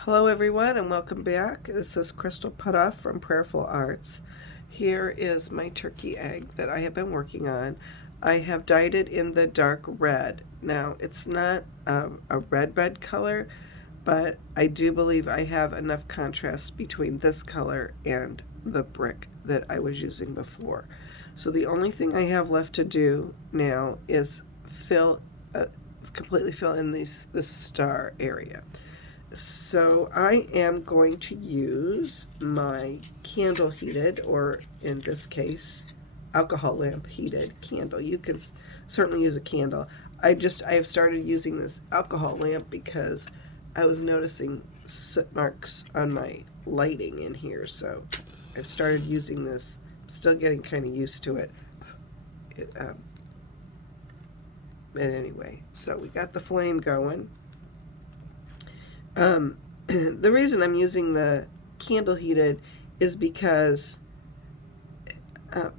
Hello everyone and welcome back. This is Crystal Putta from Prayerful Arts. Here is my turkey egg that I have been working on. I have dyed it in the dark red. Now it's not a red color, but I do believe I have enough contrast between this color and the brick that I was using before. So the only thing I have left to do now is completely fill in this star area. So I am going to use my candle heated, or in this case, alcohol lamp heated candle. You can certainly use a candle. I have started using this alcohol lamp because I was noticing soot marks on my lighting in here. So I've started using this. I'm still getting kind of used to it. But anyway, so we got the flame going. The reason I'm using the candle heated is because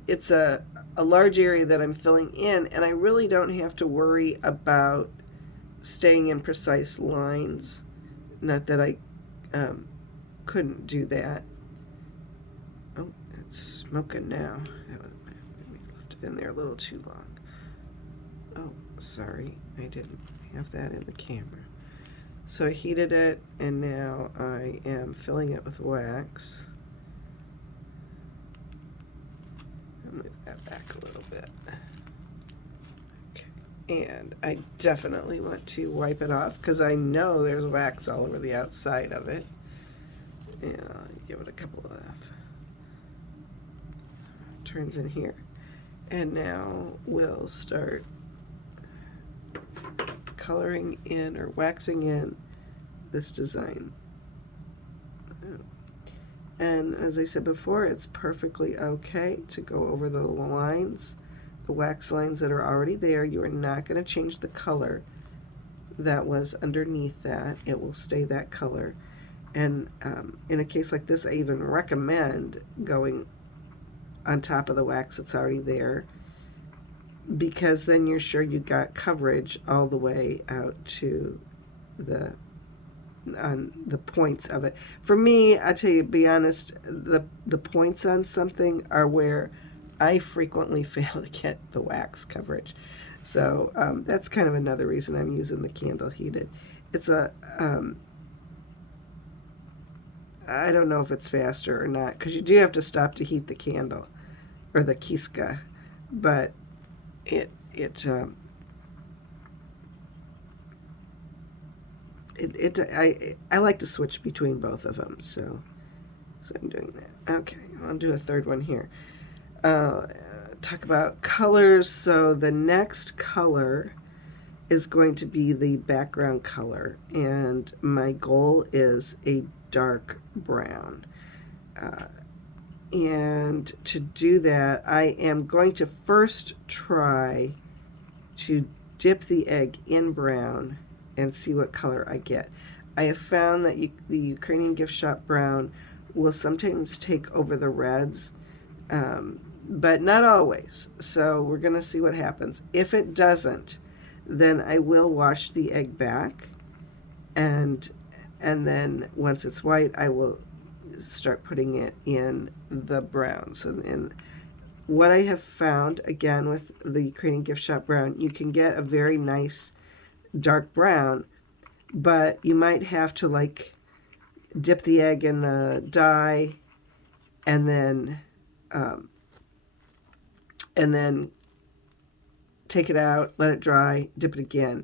it's a large area that I'm filling in, and I really don't have to worry about staying in precise lines. Not that I couldn't do that. Oh, it's smoking now. We left it in there a little too long. Oh, sorry, I didn't have that in the camera. So I heated it, and now I am filling it with wax. I'll move that back a little bit. Okay, and I definitely want to wipe it off because I know there's wax all over the outside of it. And I'll give it a couple of turns in here. And now we'll start coloring in or waxing in this design. And as I said before, it's perfectly okay to go over the lines, the wax lines that are already there. You are not going to change the color that was underneath that. It will stay that color. And in a case like this, I even recommend going on top of the wax that's already there, because then you're sure you got coverage all the way out to on the points of it. For me, I tell you, to be honest, the points on something are where I frequently fail to get the wax coverage. So that's kind of another reason I'm using the candle heated. It's a I don't know if it's faster or not, because you do have to stop to heat the candle or the kistka, but I like to switch between both of them, so I'm doing that. Okay, I'll do a third one here. Talk about colors. So the next color is going to be the background color, and my goal is a dark brown. And to do that, I am going to first try to dip the egg in brown and see what color I get. I have found that the Ukrainian gift shop brown will sometimes take over the reds, but not always. So we're going to see what happens. If it doesn't, then I will wash the egg back, and then once it's white, I will start putting it in the brown. So in what I have found, again, with the Ukrainian gift shop brown, you can get a very nice dark brown, but you might have to like dip the egg in the dye and then take it out, let it dry, dip it again.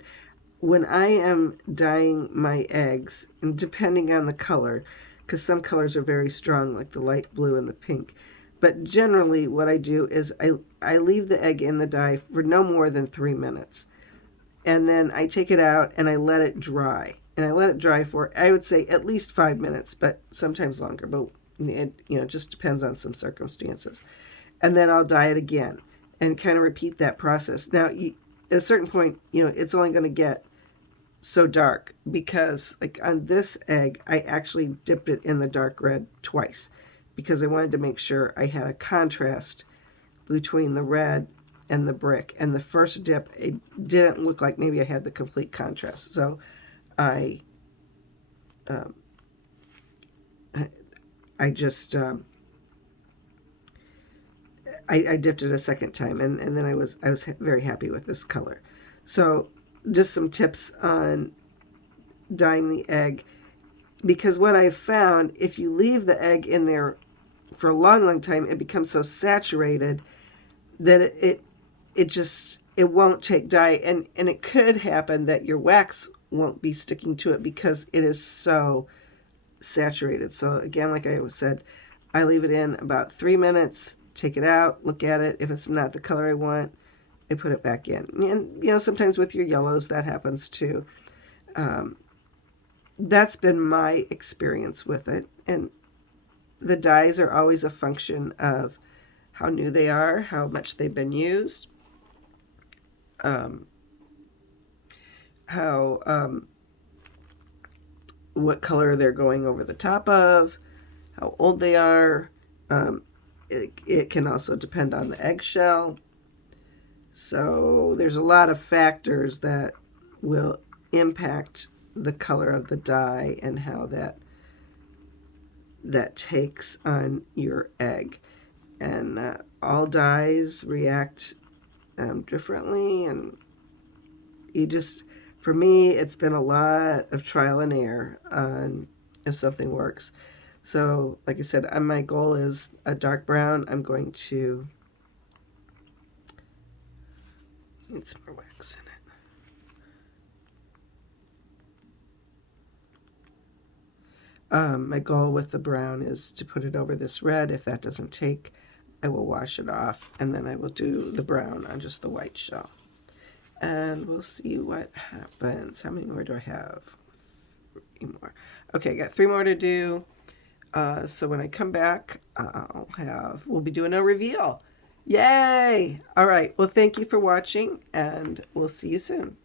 When I am dyeing my eggs, and depending on the color, because some colors are very strong, like the light blue and the pink, but generally what I do is I leave the egg in the dye for no more than 3 minutes. And then I take it out and I let it dry. And I let it dry for, I would say, at least 5 minutes, but sometimes longer. But it just depends on some circumstances. And then I'll dye it again and kind of repeat that process. Now, at a certain point, it's only going to get so dark, because like on this egg, I actually dipped it in the dark red twice because I wanted to make sure I had a contrast between the red and the brick. And the first dip, it didn't look like maybe I had the complete contrast. So I I just I dipped it a second time, and then I was very happy with this color. So just some tips on dyeing the egg, because what I found, if you leave the egg in there for a long time, it becomes so saturated that it just it won't take dye, and it could happen that your wax won't be sticking to it because it is so saturated. So again, like I said, I leave it in about 3 minutes, take it out, look at it. If it's not the color I want, I put it back in. And sometimes with your yellows that happens too. That's been my experience with it. And the dyes are always a function of how new they are, how much they've been used, how what color they're going over the top of, how old they are. It can also depend on the eggshell. So there's a lot of factors that will impact the color of the dye and how that takes on your egg. And all dyes react differently, and for me, it's been a lot of trial and error on if something works. So, like I said, my goal is a dark brown. I'm going to need some more wax in it. My goal with the brown is to put it over this red. If that doesn't take, I will wash it off, and then I will do the brown on just the white shell. And we'll see what happens. How many more do I have? 3 more. Okay, I got 3 more to do. So when I come back, we'll be doing a reveal. Yay! All right. Well, thank you for watching, and we'll see you soon.